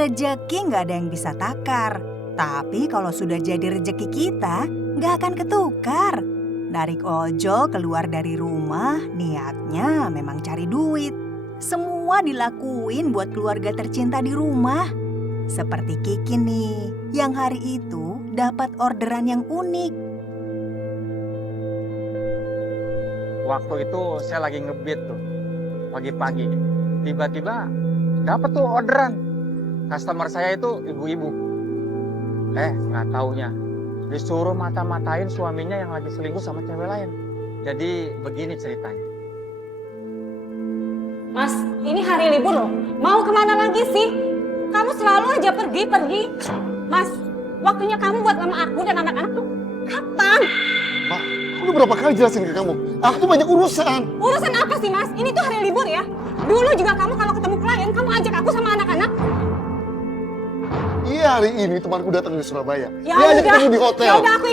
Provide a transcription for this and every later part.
Rejeki nggak ada yang bisa takar. Tapi kalau sudah jadi rejeki kita, nggak akan ketukar. Narik ojol keluar dari rumah, niatnya memang cari duit. Semua dilakuin buat keluarga tercinta di rumah. Seperti Kiki nih, yang hari itu dapat orderan yang unik. Waktu itu saya lagi ngebit tuh, pagi-pagi. Tiba-tiba dapat tuh orderan. Customer saya itu ibu-ibu. Nggak taunya disuruh mata-matain suaminya yang lagi selingkuh sama cewek lain. Jadi begini ceritanya. Mas, ini hari libur loh. Mau kemana lagi sih? Kamu selalu aja pergi-pergi. Mas, waktunya kamu buat sama aku dan anak-anak tuh kapan? Mak, aku udah berapa kali jelasin ke kamu. Aku tuh banyak urusan. Urusan apa sih, Mas? Ini tuh hari libur ya. Dulu juga kamu kalau ketemu klien, kamu ajak aku sama anak-anak. Iya, hari ini temanku datang dari Surabaya. Ya Dia ajak udah, kamu di hotel. ya udah aku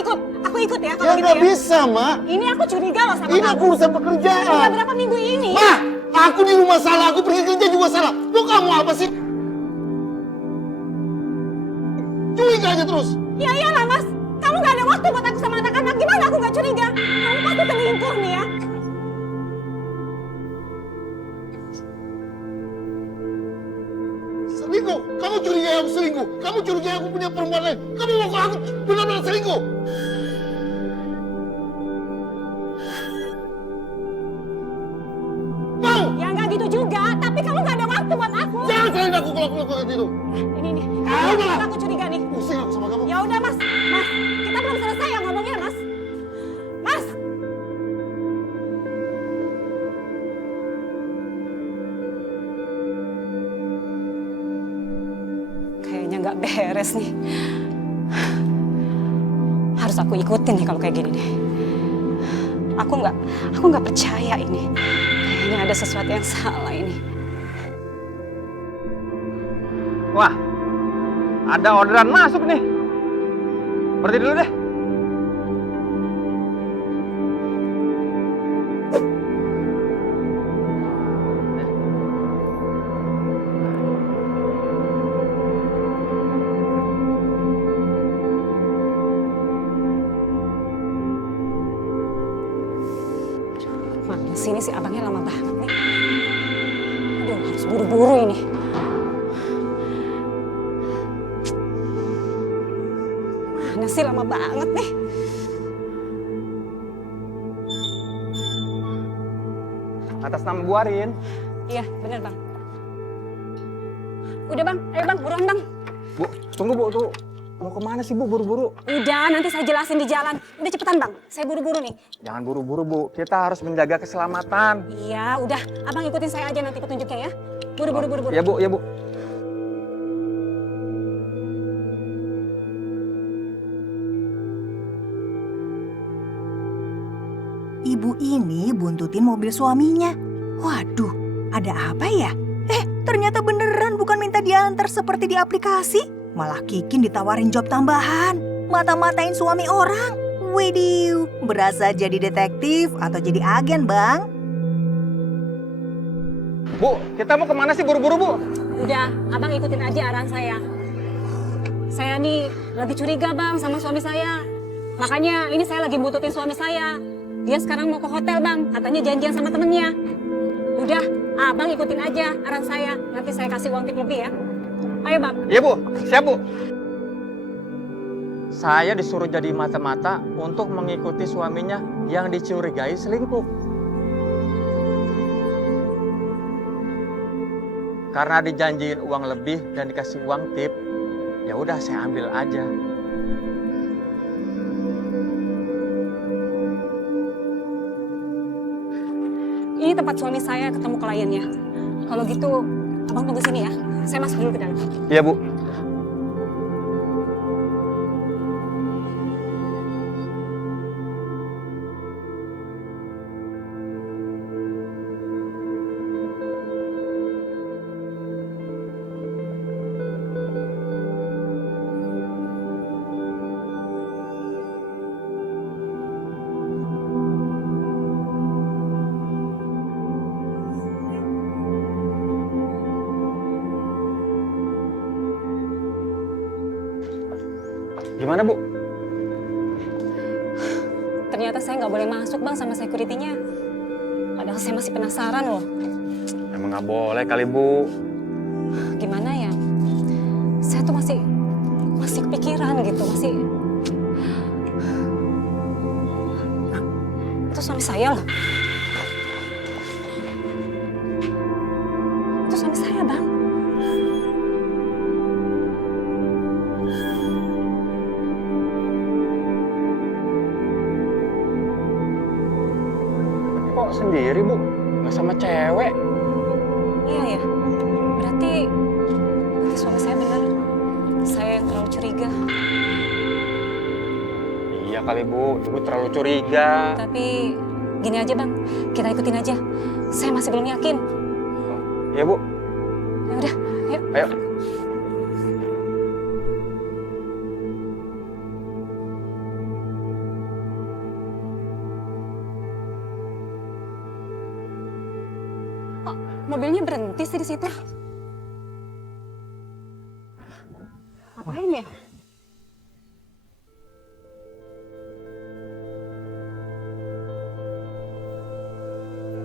ikut ya kalau Ya gitu nggak ya. bisa, Mak. Ini aku curiga loh sama Ini kamu. aku urusan pekerjaan. Udah berapa minggu ini? Ma, aku di rumah salah, aku pergi kerja juga salah. Tuh kamu apa sih? Curiga aja terus. Ya iyalah, Mas. Kamu gak ada waktu buat aku sama anak-anak. Gimana aku gak curiga? Kamu pasti selingkuh nih ya. Selingkuh? Kamu curiga aku selingkuh? Kamu curiga aku punya perempuan lain? Kamu mau aku benar-benar selingkuh? Mau? Ya nggak gitu juga, tapi kamu nggak ada waktu buat aku. Jangan salahin aku kalau aku lakukan itu. Ini nih, Udah. aku curiga nih. Pusing aku sama kamu. Ya udah Mas, kita belum selesai ya ngomongnya Mas. Mas, kayaknya nggak beres nih. Harus aku ikutin nih kalau kayak gini deh. Aku nggak percaya ini. Kayaknya ada sesuatu yang salah ini. Wah, ada orderan masuk nih. Berhenti dulu deh. Mana sini si abangnya lama banget nih. Aduh, harus buru-buru ini. Mana sih lama banget nih. Atas nama Bu Arin. Iya, bener Bang. Udah Bang, ayo Bang, buruan Bang. Bu, tunggu Bu, tuh. Mau kemana sih Bu, buru-buru? Udah, nanti saya jelasin di jalan. Udah cepetan Bang, saya buru-buru nih. Jangan buru-buru Bu, kita harus menjaga keselamatan. Iya, udah. Abang ikutin saya aja nanti petunjuknya ya. Buru-buru, buru-buru. Ya Bu, ya Bu. Ibu ini buntutin mobil suaminya. Waduh, ada apa ya? Ternyata beneran bukan minta diantar seperti di aplikasi. Malah Kikin ditawarin job tambahan. Mata-matain suami orang. Widih, berasa jadi detektif atau jadi agen, Bang? Bu, kita mau kemana sih buru-buru Bu? Udah, Abang ikutin aja arahan saya. Saya nih lagi curiga Bang sama suami saya. Makanya ini saya lagi buntutin suami saya. Dia sekarang mau ke hotel Bang, katanya janjian sama temennya. Udah, Abang ikutin aja arahan saya. Nanti saya kasih uang tip lebih ya. Ayo Bang. Iya Bu, siap Bu. Saya disuruh jadi mata-mata untuk mengikuti suaminya yang dicurigai selingkuh. Karena dijanjiin uang lebih dan dikasih uang tip, ya udah saya ambil aja. Ini tempat suami saya ketemu kliennya. Kalau gitu, Abang tunggu sini ya. Saya masuk dulu ke dalam. Iya Bu. Gimana, Bu? Ternyata saya nggak boleh masuk bang sama security-nya. Padahal saya masih penasaran loh. Emang nggak boleh kali, Bu. Gimana ya? Saya tuh masih kepikiran gitu, masih. Nah, itu suami saya loh. Itu suami saya, Bang. Kok sendiri, Bu? Nggak sama cewek? Iya ya. Berarti suami saya benar. Saya yang terlalu curiga. Iya kali, Bu. Ibu terlalu curiga. Tapi gini aja, Bang. Kita ikutin aja. Saya masih belum yakin. Iya, Bu. Ya udah, yuk. Ayo. Mobilnya berhenti sih di situ. Ngapain ya?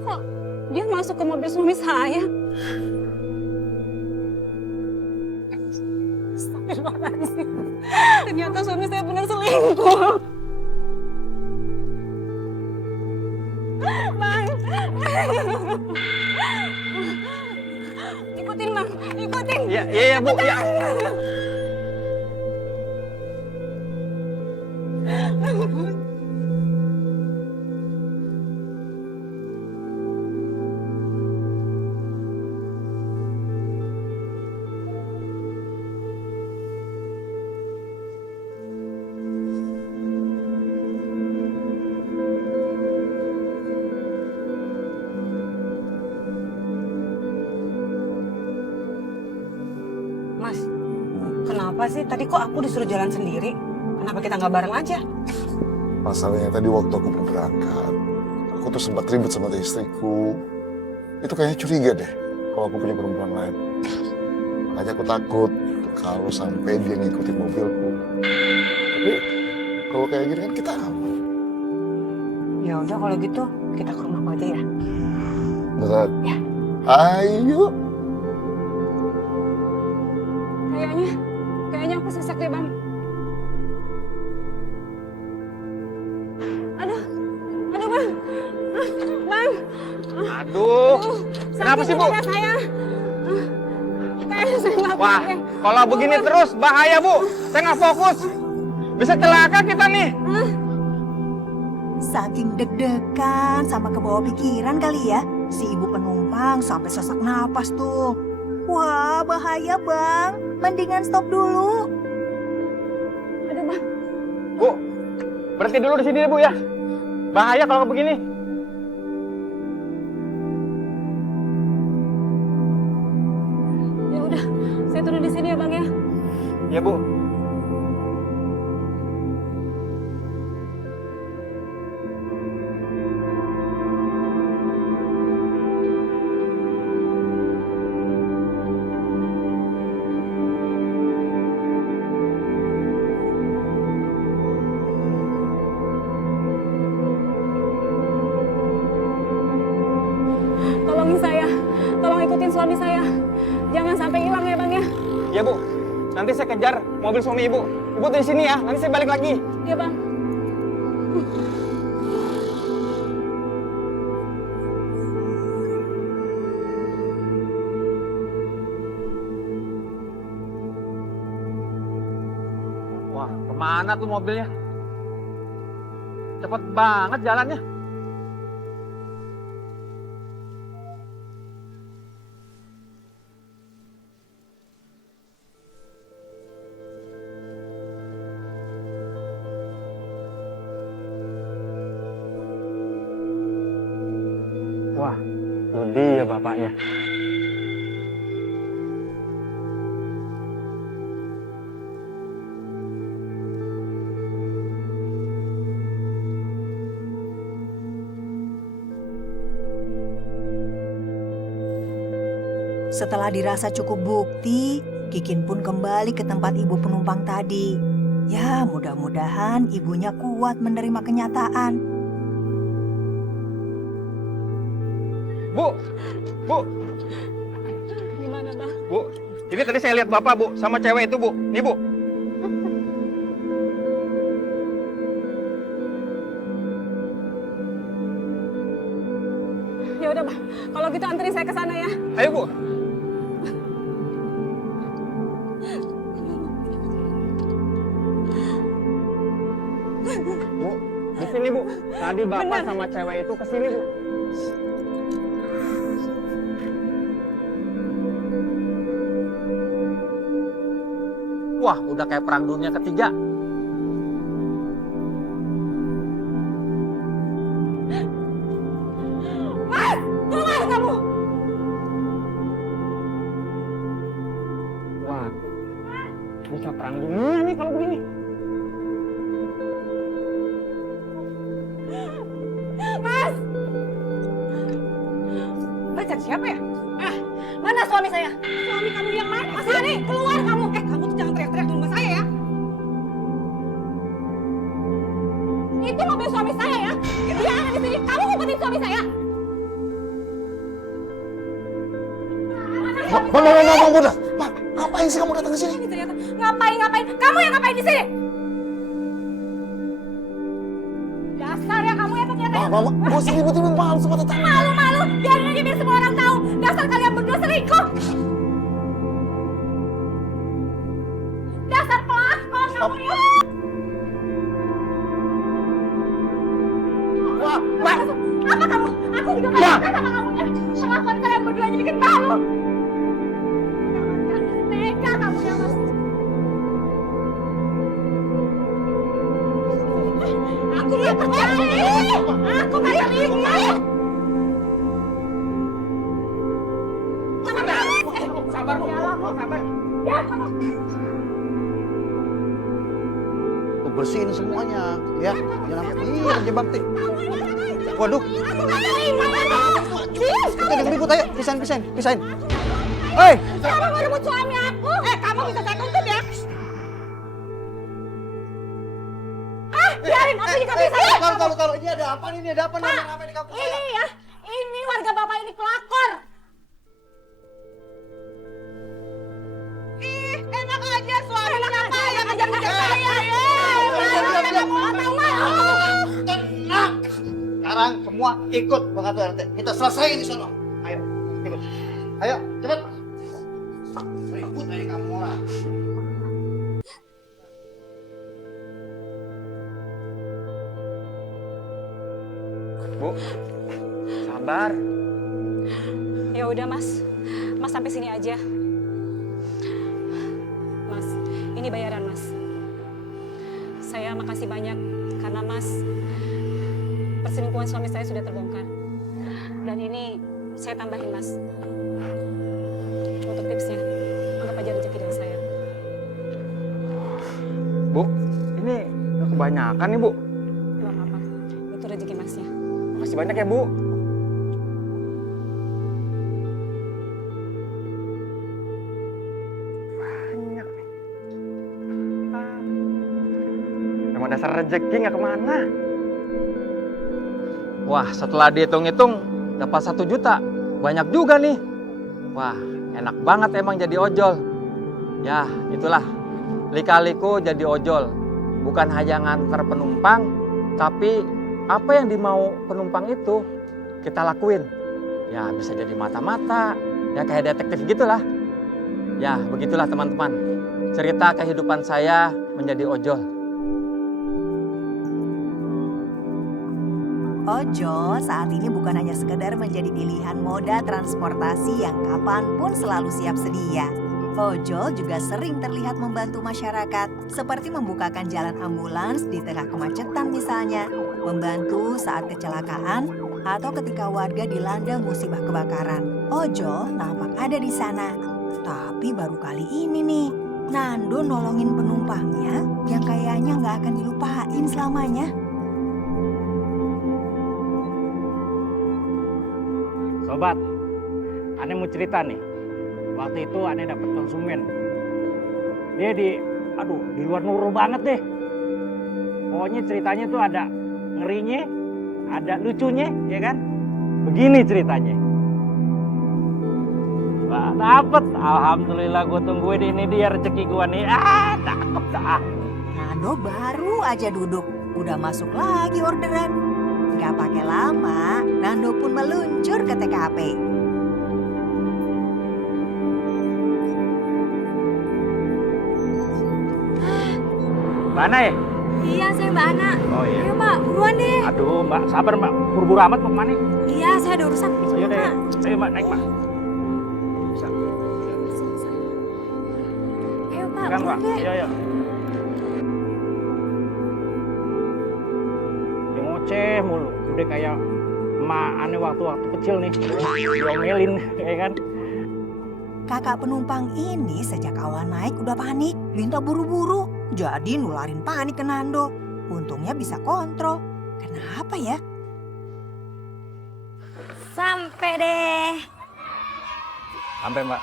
Kok dia masuk ke mobil suami saya? Astagfirullahaladzim. Ternyata suami saya benar selingkuh. Bang. Ikutin, Bang. Ikutin. Iya, iya, Bu. Iya. Mas, kenapa sih tadi kok aku disuruh jalan sendiri? Kenapa kita nggak bareng aja? Masalahnya tadi waktu aku mau berangkat, aku tuh sempat ribut sama istriku. Itu kayaknya curiga deh kalau aku punya perempuan lain. Makanya aku takut kalau sampai dia ngikutin mobilku. Tapi kalau kayak gini kan kita aman. Ya udah kalau gitu kita ke rumahku aja ya. Berat. Ya. Ayo. Kayaknya aku sesak deh, Bang. Aduh, Bang. Bang. Aduh. Kenapa sih, Bu? Saya. Kayaknya saya nggak Wah, boleh. kalau begini terus bahaya, Bu. Saya nggak fokus. Bisa celaka kita nih. Saking deg-degan sama kebawa pikiran kali ya, si ibu penumpang sampai sesak napas tuh. Wah, bahaya bang. Mendingan stop dulu. Aduh, Bang. Bu, berhenti dulu di sini deh, Bu ya. Bahaya kalau begini. Ya udah, saya turun di sini ya, Bang ya. Ya, Bu. Tolongin saya. Tolong ikutin suami saya. Jangan sampai hilang ya, Bang ya. Ya, Bu. Nanti saya kejar mobil suami Ibu. Ibu di sini ya. Nanti saya balik lagi. Iya, Bang. Wah, kemana tuh mobilnya? Cepet banget jalannya. Wah, itu dia bapaknya. Setelah dirasa cukup bukti, Kikin pun kembali ke tempat ibu penumpang tadi. Ya, mudah-mudahan ibunya kuat menerima kenyataan. Bu, Bu, Gimana, Bang? Bu. Ini tadi saya lihat Bapak, Bu, sama cewek itu, Bu. Nih, Bu. Ya udah, Bang. Kalau gitu anterin saya ke sana ya. Ayo, Bu. Bu, di sini, Bu. Tadi Bapak sama cewek itu ke sini, Bu. Wah, udah kayak perang dunia ketiga. Mas, keluar kamu! Wah, bisa perang dunia nih kalau begini. Mas! Mas cari siapa ya? Mana suami saya? Suami kamu yang mana? Mas Hani, keluar kamu! Kamu tuh jangan teriak-teriak di rumah saya ya! Itu mobil suami saya ya! Dia ada di sini, kamu ngumpetin suami saya! Udah. Ma, ngapain sih kamu datang ke sini? Ini ternyata ngapain? Kamu yang ngapain di sini? Dasar ya kamu ya ternyata. Mama, gak usah ribut-ribut malu sama tetangga. Malu, biarin aja biar semua orang tahu. Dasar kalian berdua selingkuh. Dasar pelakor kamu ya. Wah, Pak. Apa kamu? Aku juga gak suka sama kamu ya. Pelakor kalian berdua jadi bikin malu. Tega kamu ya mas. Aku gak percaya. Aku gak terima. Sabar, Bu. Sabar. Ya, kamu. Bersihin semuanya, ya. Jangan sampai terjebak nih. Waduh, Aku gak terima ya. kita ribut ayo, pisahin. Hei, Siapa mau rebut suami aku? Kamu bisa saya tuntut ya. Biarin aku juga bisa. kalau ini ada apa nih? Ini ada apa nih? Apa di kampung saya? Ini ya, ini warga bapak ini pelakor. Enak aja suami kenapa yang ngajar-ngajar saya. Tenang. Sekarang semua ikut Bang Ketua RT. Kita selesaiin di sono. Ayo, ikut. Ayo, cepet. Ribut aja kamu orang. Bu, sabar. Ya udah mas sampai sini aja. Mas, ini bayaran mas. Saya makasih banyak karena mas perselingkuhan suami saya sudah terbongkar. Dan ini saya tambahin mas. Untuk tipsnya, anggap aja rezeki dari saya. Bu, ini udah kebanyakan nih, Bu. Gak apa-apa, itu rezeki masnya. Makasih banyak ya, Bu. Banyak nih. Emang dasar rezeki nggak kemana. Wah, setelah dihitung-hitung dapat 1 juta. Banyak juga nih. Wah, enak banget emang jadi ojol. Ya, itulah. Lika-liku jadi ojol. Bukan hanya nganter penumpang, tapi apa yang dimau penumpang itu kita lakuin. Ya, bisa jadi mata-mata, ya kayak detektif gitulah. Ya, begitulah teman-teman. Cerita kehidupan saya menjadi ojol. Ojol saat ini bukan hanya sekedar menjadi pilihan moda transportasi yang kapanpun selalu siap sedia. Ojol juga sering terlihat membantu masyarakat, seperti membukakan jalan ambulans di tengah kemacetan misalnya, membantu saat kecelakaan, atau ketika warga dilanda musibah kebakaran. Ojol nampak ada di sana. Tapi baru kali ini nih, Nando nolongin penumpangnya yang kayaknya nggak akan dilupain selamanya. Sobat, Ane mau cerita nih. Waktu itu Ane dapat konsumen. Dia aduh di luar nuru banget deh. Pokoknya ceritanya tuh ada ngerinya, ada lucunya, ya kan? Begini ceritanya. Wah, dapet. Alhamdulillah gue tungguin ini dia rezeki gue nih. Ah, cakep dah. Nando baru aja duduk, udah masuk lagi orderan. Gak pakai lama, Nando pun meluncur ke TKP. Mana ya? Iya, saya Mbak Ana. Oh iya. Ayo Mbak, buruan deh. Aduh mbak, sabar mbak. Buru-buru amat mau kemana? Iya, saya ada urusan. Ayo deh, Mbak. ayo mbak naik mbak. Ayo Mbak, Kan mbak, buruan deh. ayo ayo. Dia ngoceh mulu, udah kayak emak aneh waktu kecil nih. Diomelin, ya kan? Kakak penumpang ini sejak awal naik udah panik, minta buru-buru. Jadi nularin panik ke Nando. Untungnya bisa kontrol. Kenapa ya? Sampai deh. Sampai mbak.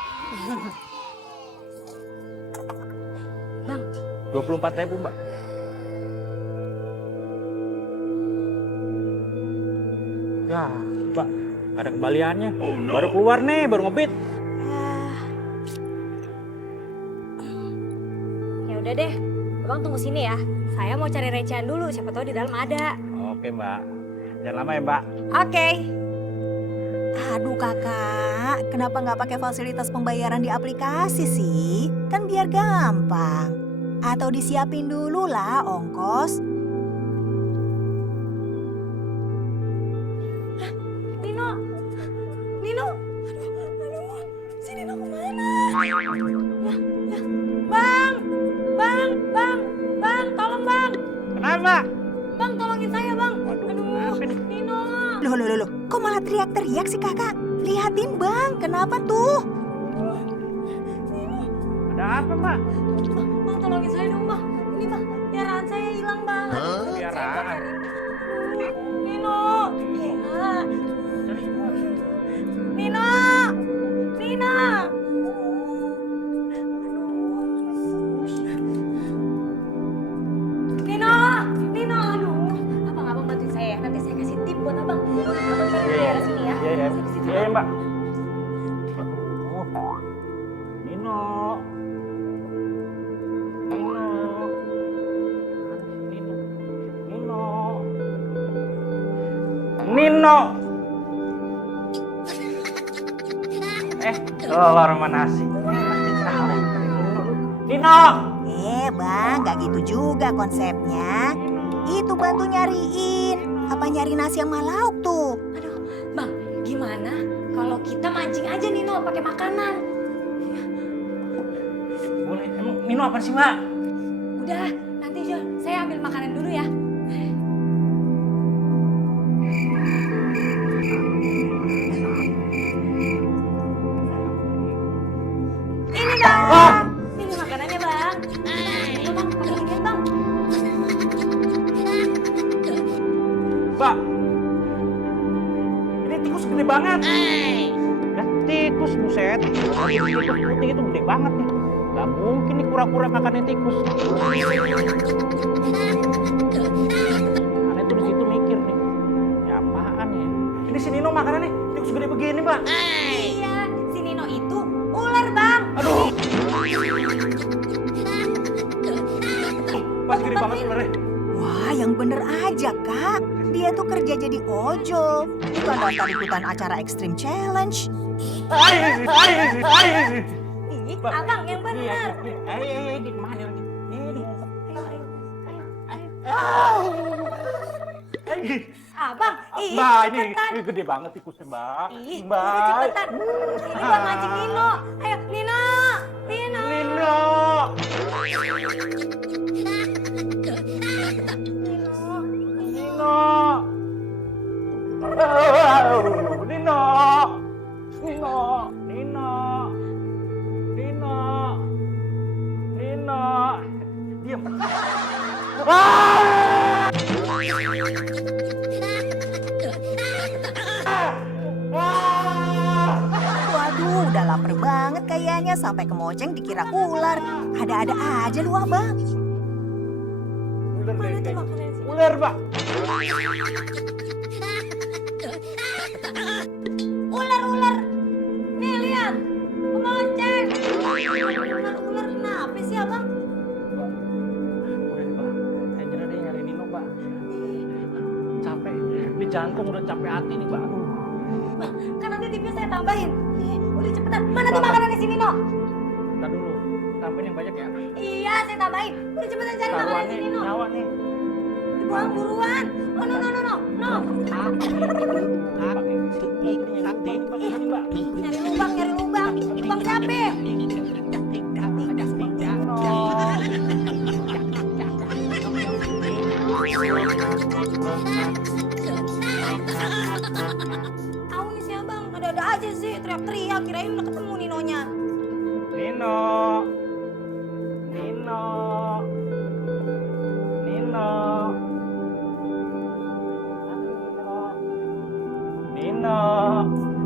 Bang. 24.000 mbak. Ya, mbak, ada kembaliannya. Baru keluar nih, baru ngebit. Ya udah deh, Abang tunggu sini ya. Saya mau cari recehan dulu, siapa tahu di dalam ada. Oke mbak, jangan lama ya mbak. Oke. Aduh kakak, kenapa nggak pakai fasilitas pembayaran di aplikasi sih? Kan biar gampang. Atau disiapin dulu lah ongkos. Nino. Nino. Aduh, si Nino kemana? Bang. Bang, tolong bang. Kenapa? Bang, tolongin saya bang. Aduh, Nino. Loh, kok malah teriak-teriak sih kakak? Lihatin bang, kenapa tuh? Ada apa mbak? Bang, tolongin saya dong bang. Ini bang, piaraan saya hilang bang. Piaraan? Nino. Iya. Nino. Nino. Nino, aduh. Abang bantuin saya ya. Nanti saya kasih tip buat abang. Abang cari di daerah sini ya. Iya, Saya kasih tip. iya mbak. Aduh. Nino. Nino. Telur sama nasi. Nino. Bang, nggak gitu juga konsepnya. Itu bantu nyariin. Apa nyari nasi sama lauk tuh? Aduh, bang, gimana kalau kita mancing aja Nino pakai makanan? Boleh. Emang Nino apa sih mbak? Udah, nanti Jo, saya ambil makanan dulu ya. Ini bang, ini makanannya bang. Ayo bang, pakai lihat bang. Mbak. Ini tikus gede banget. Ya, tikus buset. Tikus putih itu gede banget nih. Gak mungkin nih kura-kura makannya tikus. Aneh tuh di situ mikir nih. Ya apaan ya? Ini si Nino makanannya tikus gede begini, Mbak. Iya, si Nino itu ular bang. Aduh. Pas gede banget ularnya. Wah, yang bener aja kak. Dia tuh kerja jadi ojol. Bukan daftar ikutan acara Extreme Challenge. Ih, abang yang benar. Di mana lagi? Abang, Mbak, ini cepetan. gede banget tikusnya, Mbak. Ih, Mbak. udah cepetan. Ini buat mancing Nino. Ayo, Nino. Nino. Nino. Nino. Nino. Nino. Nino. Nino. Nino. Diam. Waduh, udah lapar banget kayaknya sampai kemoceng dikira ular. Ada-ada aja lu abang. Ular Mana deh, tuh makanan sih? ular, Mbak. Ular. Nih lihat. Pemoceng. Ular kenapa sih abang? Udah deh, Mbak. Saya nyerah deh nyari Nino, Mbak. Capek, di jantung udah capek hati nih, Mbak. Aduh. Bah, kan nanti tipnya saya tambahin. Udah cepetan. Mana tuh makanan di sini, No? Ntar dulu, tambahin yang banyak ya. Iya, saya tambahin. Udah cepetan cari makanan di Taruhannya sini, No. nyawa nih. Dibuang buruan. Oh, no. Mbak, Nyari lubang. Lubang siapa? Tahu nih si abang, ada-ada aja sih teriak-teriak. Kirain udah ketemu Ninonya. Nino.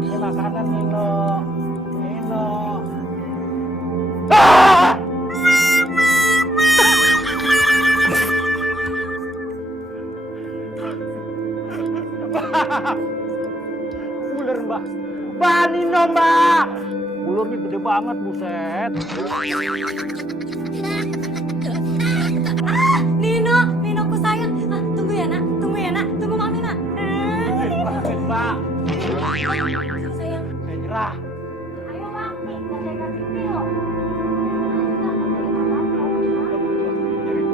Ini makanan Nino. Ah! Ular, Mbak. Mbak Nino, Mbak. Ularnya gede banget, buset. Nino ku sayang. Tunggu ya, Nak. Tunggu Mami, Nak. Mbak, Sayang. saya nyerah. Ayo, Bang. Saya kasih pil.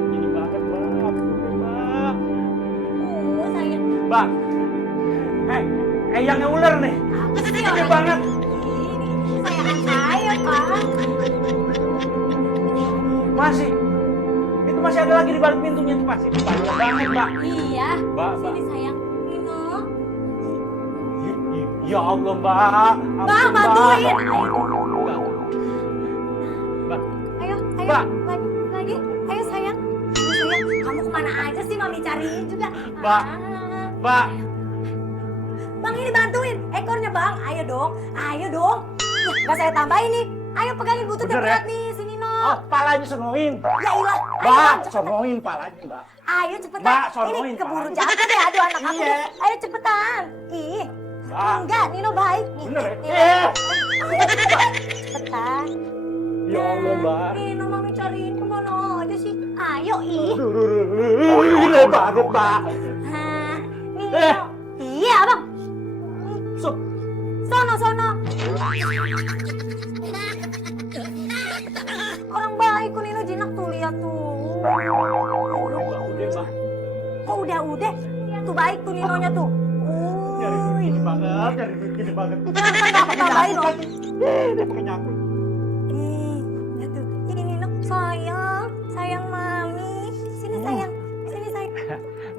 Ini banget, Mbak. Mbak. Sayang. Mbak. Eyangnya ular nih. Apa sih Gede orang banget. ini? Sayangan saya, Pak. Masih. Itu masih ada lagi di balik pintunya tuh pasti. Banyak banget, Mbak. Iya. Mbak. Sini, sayang. Nino. Ya Allah, Mbak. Bang, bantuin. Mbak. Ayo. Mbak. Lagi. Ayo, sayang. Kamu kemana aja sih, Mami cariin juga. Mbak. Mbak. Bang, ini bantuin. Ekornya, Bang. Ayo dong. Nggak saya tambahin nih. Ayo pegangin bututnya Bener, berat ya? nih, sini, No. Oh, palanya sonoin. Ya ilah. Ayo, Mbak, Bang, cepet. sonoin palanya, Mbak. Ayo cepetan. Mbak, sonoin, Ini keburu Pak. jatuh deh, aduh anak aku. Iya. Ayo cepetan. Ih. Mbak. Enggak, Nino baik. Nih, Bener ya? Nino. Cepetan. Ya Allah, Mbak. Nino Mami cariin kemana aja sih? Ayo, ih. Gila banget, Mbak. Hah, Nino. Eh. Iya, Abang. Sup. Sono. Orang baik kok Nino jinak tuh, lihat tuh. Udah, Mbak. Kok udah? Tuh baik tuh Ninonya tuh. Nyari Uy. begini banget. Jangan nggak aku tambahin loh. Dia pakai nyangkut. Lihat tuh. Ini Nino, sayang Mami. Sini sayang.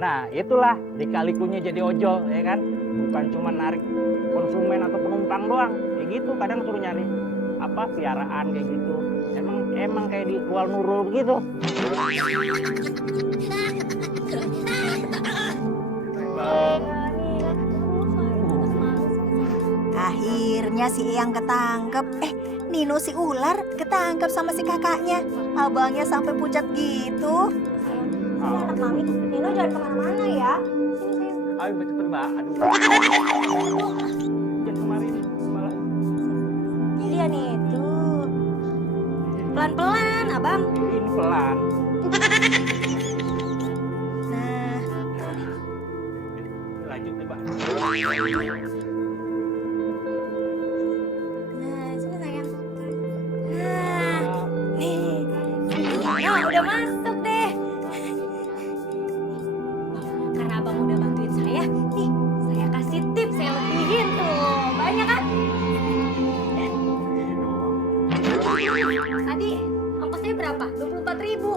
Nah, itulah dika-likunya jadi ojol, ya kan? Bukan cuma narik konsumen atau penumpang doang. Kayak gitu, kadang suruh nyari piaraan kayak gitu. Emang kayak di Kuala Nurul begitu. Akhirnya si Eyang ketangkep. Nino si ular ketangkep sama si kakaknya. Abangnya sampai pucat gitu. Anak Mami, Nino jangan kemana-mana ya. Sini. Ayo cepet, Mbak. Aduh. Jangan kemarin malah. Ini dia nih, tuh. Pelan-pelan, Abang. Ini pelan. Nah, Lanjut nih, Mbak. sini sayang. Nih. Udah masuk deh. Karena Abang udah bantuin saya, nih saya kasih tips, saya lebihin tuh. Banyak kan? Tadi ongkosnya berapa? 24.000.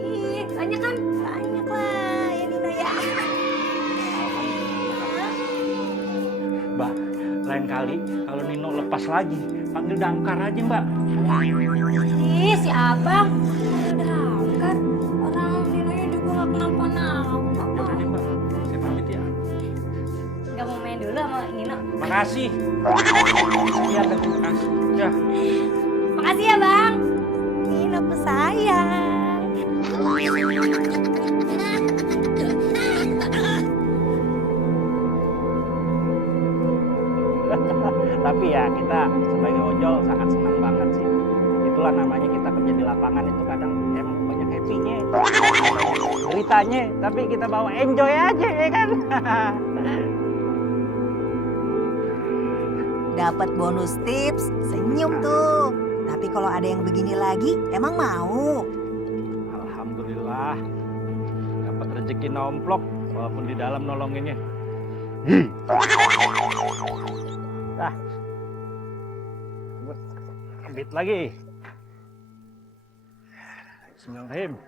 Ih, banyak kan? Banyak lah ya Nino ya. Mbak, lain kali kalau Nino lepas lagi, panggil damkar aja, Mbak. Ih, si Abang. Udah angkat. Orang Ninonya juga gak kenapa-napa. Udah deh, Mbak. Saya pamit ya. Gak mau main dulu sama Nino? Makasih. Iya, terima kasih. Ya. ceritanya, tapi kita bawa enjoy aja ya kan. Dapat bonus tips, senyum tuh. Tapi kalau ada yang begini lagi, emang mau? Alhamdulillah, dapat rezeki nomplok walaupun di dalam nolonginnya. Dah, ambit lagi. Bismillahirrahmanirrahim.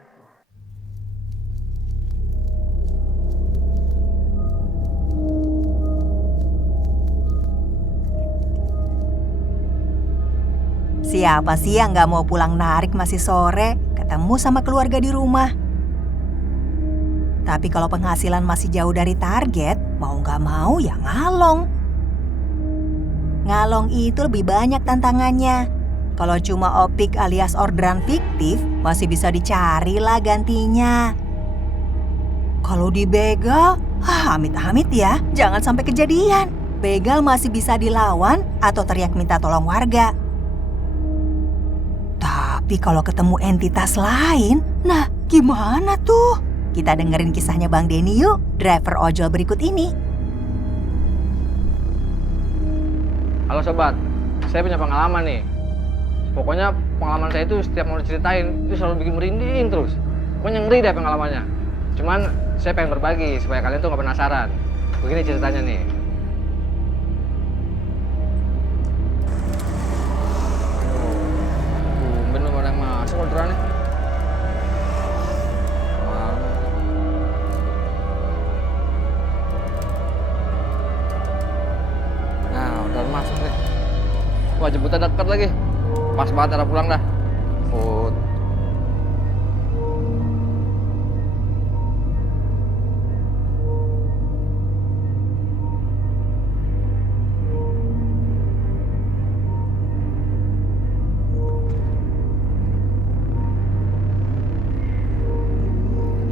Siapa sih yang nggak mau pulang narik masih sore, ketemu sama keluarga di rumah? Tapi kalau penghasilan masih jauh dari target, mau nggak mau ya ngalong. Ngalong itu lebih banyak tantangannya. Kalau cuma opik alias orderan fiktif, masih bisa dicari lah gantinya. Kalau dibegal, amit-amit ya, jangan sampai kejadian. Begal masih bisa dilawan atau teriak minta tolong warga. Tapi kalau ketemu entitas lain, nah gimana tuh? Kita dengerin kisahnya Bang Denny yuk, driver ojol berikut ini. Halo sobat, saya punya pengalaman nih. Pokoknya pengalaman saya itu setiap mau diceritain, itu selalu bikin merinding terus. Pokoknya ngeri deh pengalamannya. Cuman saya pengen berbagi supaya kalian tuh gak penasaran. Begini ceritanya nih. Bener pada masuk orderannya. Nah, udah masuk deh. Wah, jemputnya dekat lagi. Pas banget arah pulang dah. Put.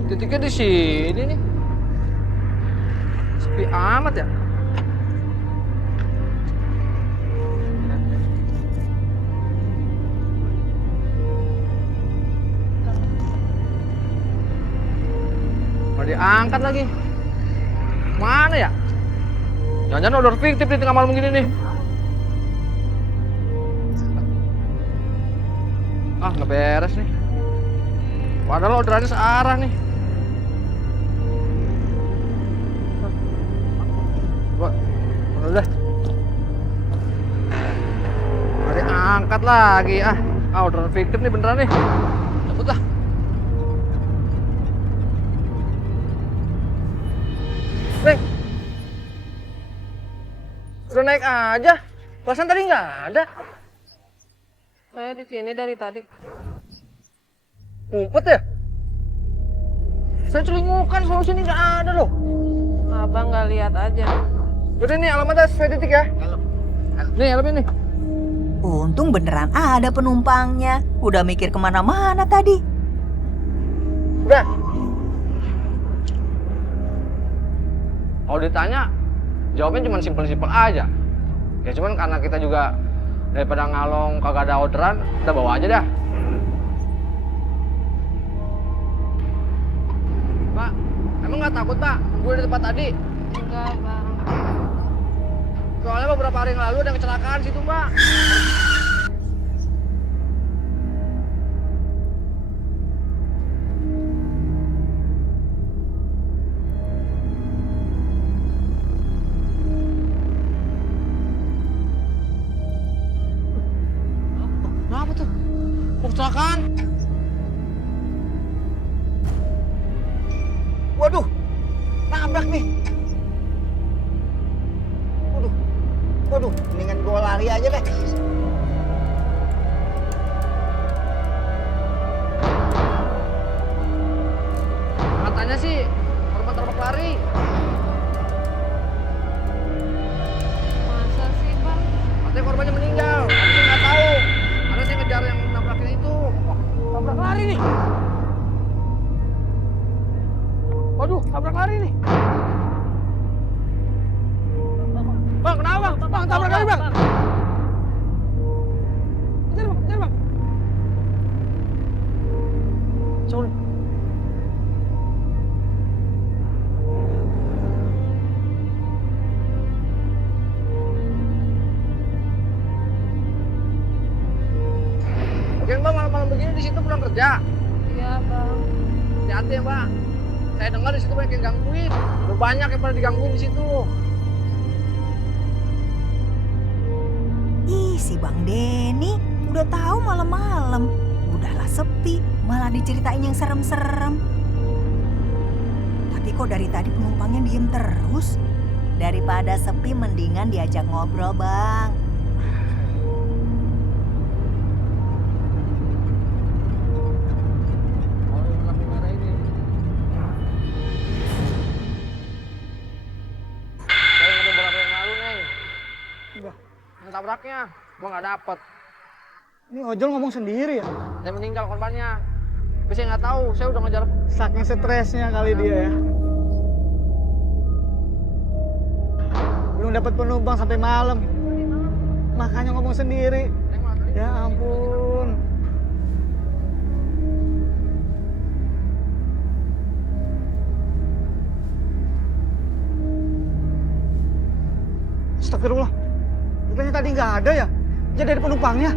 Titiknya di sini nih. Sepi amat ya. Nggak diangkat lagi. Mana ya? Jangan-jangan order fiktif di tengah malam gini nih. Ah, nggak beres nih. Padahal orderannya searah nih. Udah. Nggak diangkat lagi. Orderan fiktif nih beneran nih. Cabut lah. Neng, udah naik aja. Perasaan tadi nggak ada. Saya di sini dari tadi. Ngumpet ya? Saya celingukan, selalu sini nggak ada loh. Abang nggak lihat aja. Udah nih alamatnya sesuai titik ya. Nih helmnya nih. Untung beneran ada penumpangnya. Udah mikir kemana-mana tadi. Udah. Kalau ditanya, jawabnya cuma simpel-simpel aja. Ya cuman karena kita juga daripada ngalong kagak ada orderan, udah bawa aja dah. Pak, emang nggak takut Pak? Gue di tempat tadi. Enggak, Bang. Soalnya beberapa hari yang lalu ada kecelakaan situ Mbak. Kenapa tuh? Kok kecelakaan? Waduh, nabrak nih. Waduh, mendingan gue lari aja deh. Katanya sih korban terbak lari. Masa sih, Bang? Katanya korbannya meninggal, tapi saya nggak tahu. Ada yang ngejar yang nabrakin itu. Wah, nabrak lari nih. Waduh, nabrak lari nih. Bang, kenapa bang? Bang, tabrak lari bang. Kejar bang, kejar bang. Sorry. kerja. Iya bang. Hati-hati ya, Mbak. Saya dengar di situ banyak yang gangguin. Udah banyak yang pada digangguin di situ. Ih, si Bang Denny udah tahu malam-malam. Udahlah sepi, malah diceritain yang serem-serem. Tapi kok dari tadi penumpangnya diem terus? Daripada sepi mendingan diajak ngobrol, Bang. Oh, yang lampu merah ini. Saya udah beberapa yang lalu, Neng. Yang tabraknya, gua nggak dapet. Ini ojol ngomong sendiri ya? Saya meninggal korbannya. Tapi saya nggak tahu, saya udah ngejar. Saking stresnya kali dia ya. Belum dapat penumpang sampai malam. Makanya ngomong sendiri. Neng malah tadi. Ya ampun. Astagfirullah. Bukannya tadi nggak ada ya? Jadi ada penumpangnya.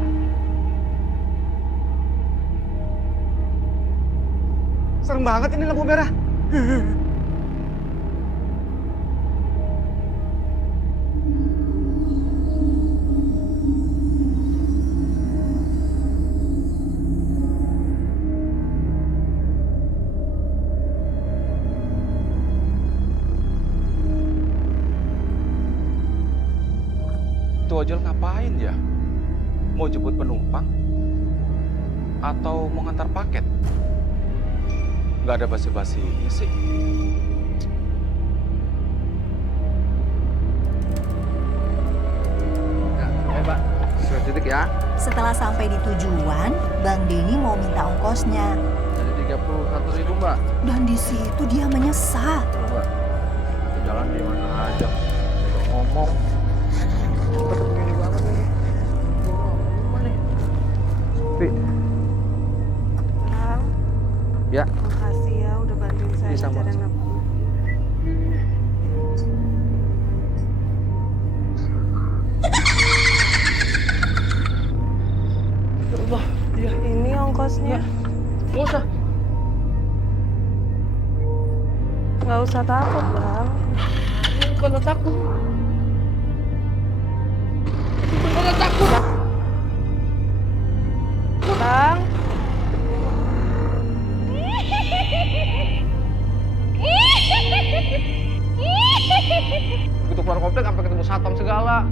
Serem banget ini lampu merah. Itu ojol ngapain ya? Mau jemput penumpang? Atau mau ngantar paket? Nggak ada basa-basinya sih. Ya, Pak. Surat titik ya. Setelah sampai di tujuan, Bang Denny mau minta ongkosnya. Jadi 31.000, Mbak. Dan di situ dia menyesal. Mbak. Itu jalan di mana aja. Ngomong. Cepet begini banget nih. Gimana nih? Pi. Bang, Ya. makasih ya udah bantuin saya Iya, sama. ngajarin aku. Allah, iya. Ini ongkosnya. Nggak usah. Nggak usah takut bang. Bukan takut. Bukan takut. Bang, Begitu keluar komplek sampai ketemu satpam segala.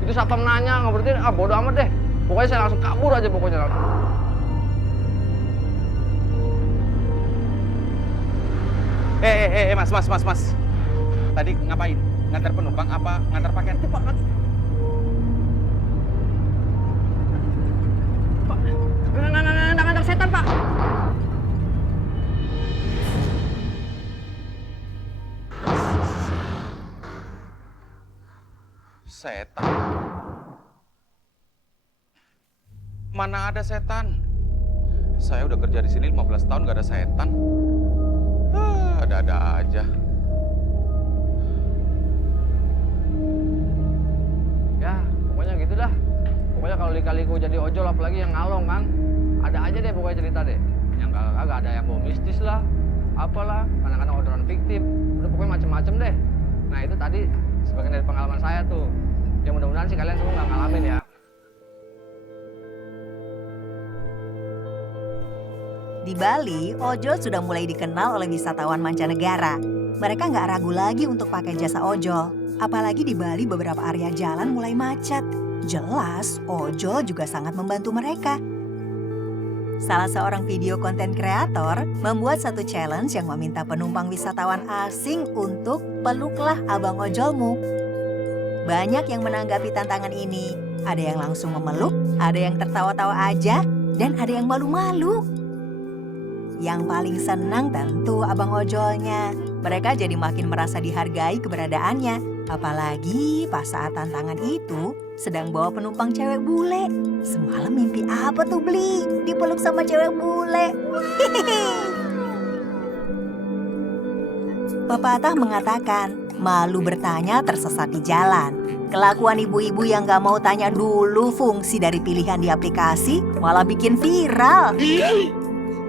Itu satpam nanya, nggak berarti bodo amat deh. Pokoknya saya langsung kabur aja pokoknya. Mas. Tadi ngapain? Ngantar penumpang apa ngantar paket? Pak, Nggak setan, Pak. setan. Mana ada setan? Saya udah kerja di sini 15 tahun nggak ada setan. Ada-ada aja. Ya, pokoknya gitu dah. Pokoknya kalau dikaliku jadi ojol apalagi yang ngalong kan. Ada aja deh pokoknya cerita deh. Yang kagak ada yang bau mistis lah. Apalah, kadang-kadang orderan fiktif. Udah pokoknya macem-macem deh. Nah itu tadi sebagian dari pengalaman saya tuh. Ya mudah-mudahan sih kalian semua nggak ngalamin ya. Di Bali, ojol sudah mulai dikenal oleh wisatawan mancanegara. Mereka nggak ragu lagi untuk pakai jasa ojol. Apalagi di Bali beberapa area jalan mulai macet. Jelas, ojol juga sangat membantu mereka. Salah seorang video konten kreator membuat satu challenge yang meminta penumpang wisatawan asing untuk peluklah abang ojolmu. Banyak yang menanggapi tantangan ini. Ada yang langsung memeluk, ada yang tertawa-tawa aja, dan ada yang malu-malu. Yang paling senang tentu abang ojolnya. Mereka jadi makin merasa dihargai keberadaannya. Apalagi pas saat tantangan itu sedang bawa penumpang cewek bule. Semalam mimpi apa tuh Bli? Dipeluk sama cewek bule. Pepatah mengatakan, malu bertanya tersesat di jalan. Kelakuan ibu-ibu yang gak mau tanya dulu fungsi dari pilihan di aplikasi malah bikin viral.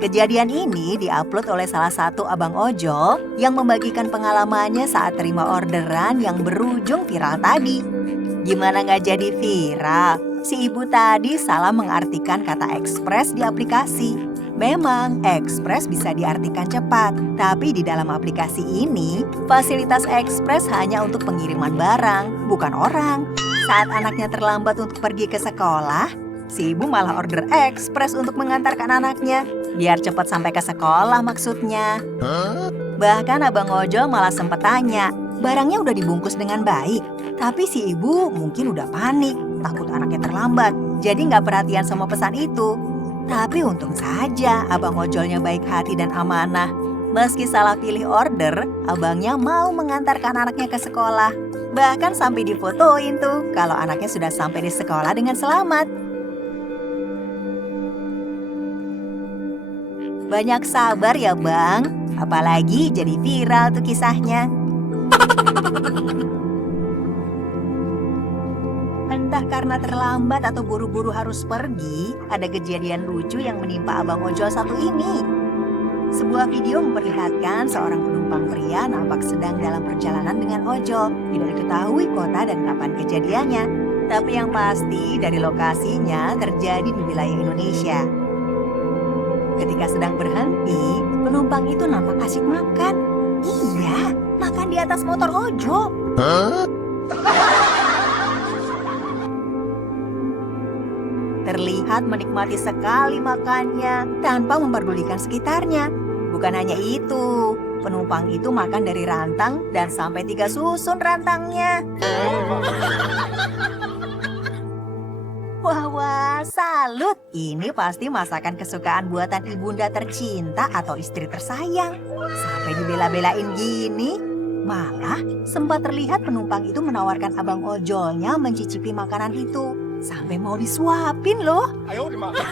Kejadian ini diupload oleh salah satu abang ojol yang membagikan pengalamannya saat terima orderan yang berujung viral tadi. Gimana nggak jadi viral? Si ibu tadi salah mengartikan kata ekspres di aplikasi. Memang, ekspres bisa diartikan cepat, tapi di dalam aplikasi ini, fasilitas ekspres hanya untuk pengiriman barang, bukan orang. Saat anaknya terlambat untuk pergi ke sekolah, si ibu malah order ekspres untuk mengantarkan anaknya. Biar cepat sampai ke sekolah maksudnya. Bahkan abang ojol malah sempat tanya, barangnya udah dibungkus dengan baik. Tapi si ibu mungkin udah panik, takut anaknya terlambat. Jadi nggak perhatian sama pesan itu. Tapi untung saja abang ojolnya baik hati dan amanah. Meski salah pilih order, abangnya mau mengantarkan anaknya ke sekolah. Bahkan sampai difotoin tuh kalau anaknya sudah sampai di sekolah dengan selamat. Banyak sabar ya bang, apalagi jadi viral tuh kisahnya. Entah karena terlambat atau buru-buru harus pergi, ada kejadian lucu yang menimpa abang ojol satu ini. Sebuah video memperlihatkan seorang penumpang pria nampak sedang dalam perjalanan dengan ojol. Tidak diketahui kota dan kapan kejadiannya. Tapi yang pasti dari lokasinya terjadi di wilayah Indonesia. Ketika sedang berhenti, penumpang itu nampak asyik makan. Iya, makan di atas motor ojol. Terlihat menikmati sekali makannya tanpa memperdulikan sekitarnya. Bukan hanya itu, penumpang itu makan dari rantang dan sampai 3 susun rantangnya. Wah, salut. Ini pasti masakan kesukaan buatan ibunda tercinta atau istri tersayang. Sampai dibela-belain gini. Malah sempat terlihat penumpang itu menawarkan abang ojolnya mencicipi makanan itu. Sampai mau disuapin loh. Ayo dimakan.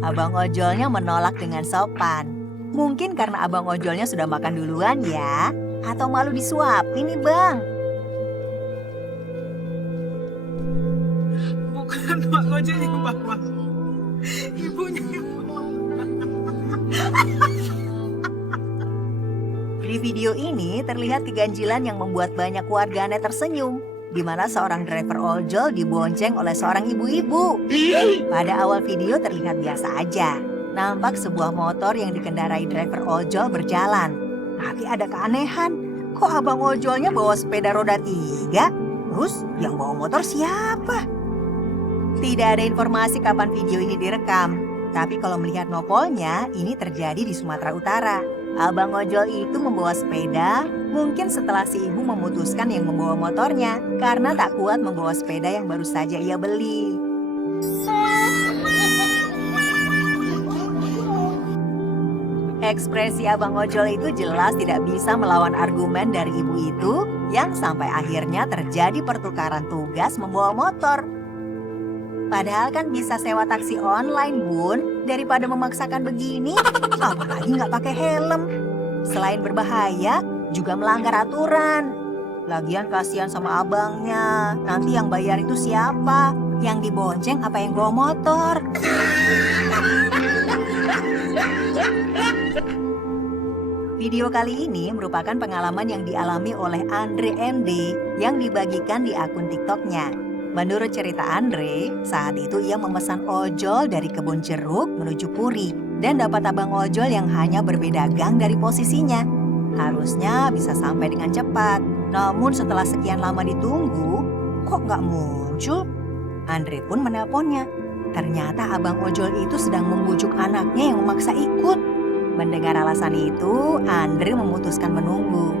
Abang ojolnya menolak dengan sopan. Mungkin karena abang ojolnya sudah makan duluan ya. Atau malu disuapin nih bang. Bukan Pak Ojol yang bawa. Ibunya yang bawa. Di video ini terlihat keganjilan yang membuat banyak warganet tersenyum, di mana seorang driver ojol dibonceng oleh seorang ibu-ibu. Pada awal video terlihat biasa aja, nampak sebuah motor yang dikendarai driver ojol berjalan. Tapi ada keanehan, kok abang ojolnya bawa sepeda roda 3? Terus yang bawa motor siapa? Tidak ada informasi kapan video ini direkam, tapi kalau melihat nopolnya, ini terjadi di Sumatera Utara. Abang ojol itu membawa sepeda, mungkin setelah si ibu memutuskan yang membawa motornya karena tak kuat membawa sepeda yang baru saja ia beli. Ekspresi abang ojol itu jelas tidak bisa melawan argumen dari ibu itu yang sampai akhirnya terjadi pertukaran tugas membawa motor. Padahal kan bisa sewa taksi online, Bun. Daripada memaksakan begini, apalagi nggak pakai helm. Selain berbahaya, juga melanggar aturan. Lagian kasihan sama abangnya. Nanti yang bayar itu siapa? Yang dibonceng apa yang bawa motor? Video kali ini merupakan pengalaman yang dialami oleh Andre MD yang dibagikan di akun TikToknya. Menurut cerita Andre, saat itu ia memesan ojol dari kebun jeruk menuju Puri dan dapat abang ojol yang hanya berbeda gang dari posisinya. Harusnya bisa sampai dengan cepat. Namun setelah sekian lama ditunggu, kok nggak muncul? Andre pun menelponnya. Ternyata abang ojol itu sedang membujuk anaknya yang memaksa ikut. Mendengar alasan itu, Andre memutuskan menunggu.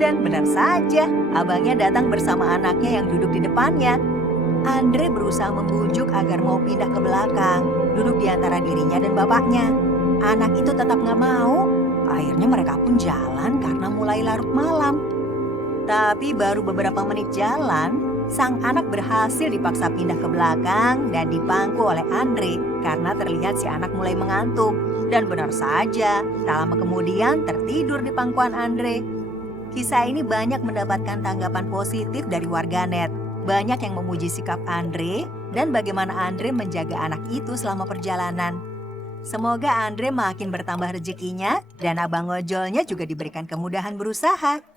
Dan benar saja, abangnya datang bersama anaknya yang duduk di depannya. Andre berusaha membujuk agar mau pindah ke belakang, duduk di antara dirinya dan bapaknya. Anak itu tetap nggak mau. Akhirnya mereka pun jalan karena mulai larut malam. Tapi baru beberapa menit jalan, sang anak berhasil dipaksa pindah ke belakang dan dipangku oleh Andre karena terlihat si anak mulai mengantuk. Dan benar saja, tak lama kemudian tertidur di pangkuan Andre. Kisah ini banyak mendapatkan tanggapan positif dari warganet. Banyak yang memuji sikap Andre, dan bagaimana Andre menjaga anak itu selama perjalanan. Semoga Andre makin bertambah rezekinya dan abang ojolnya juga diberikan kemudahan berusaha.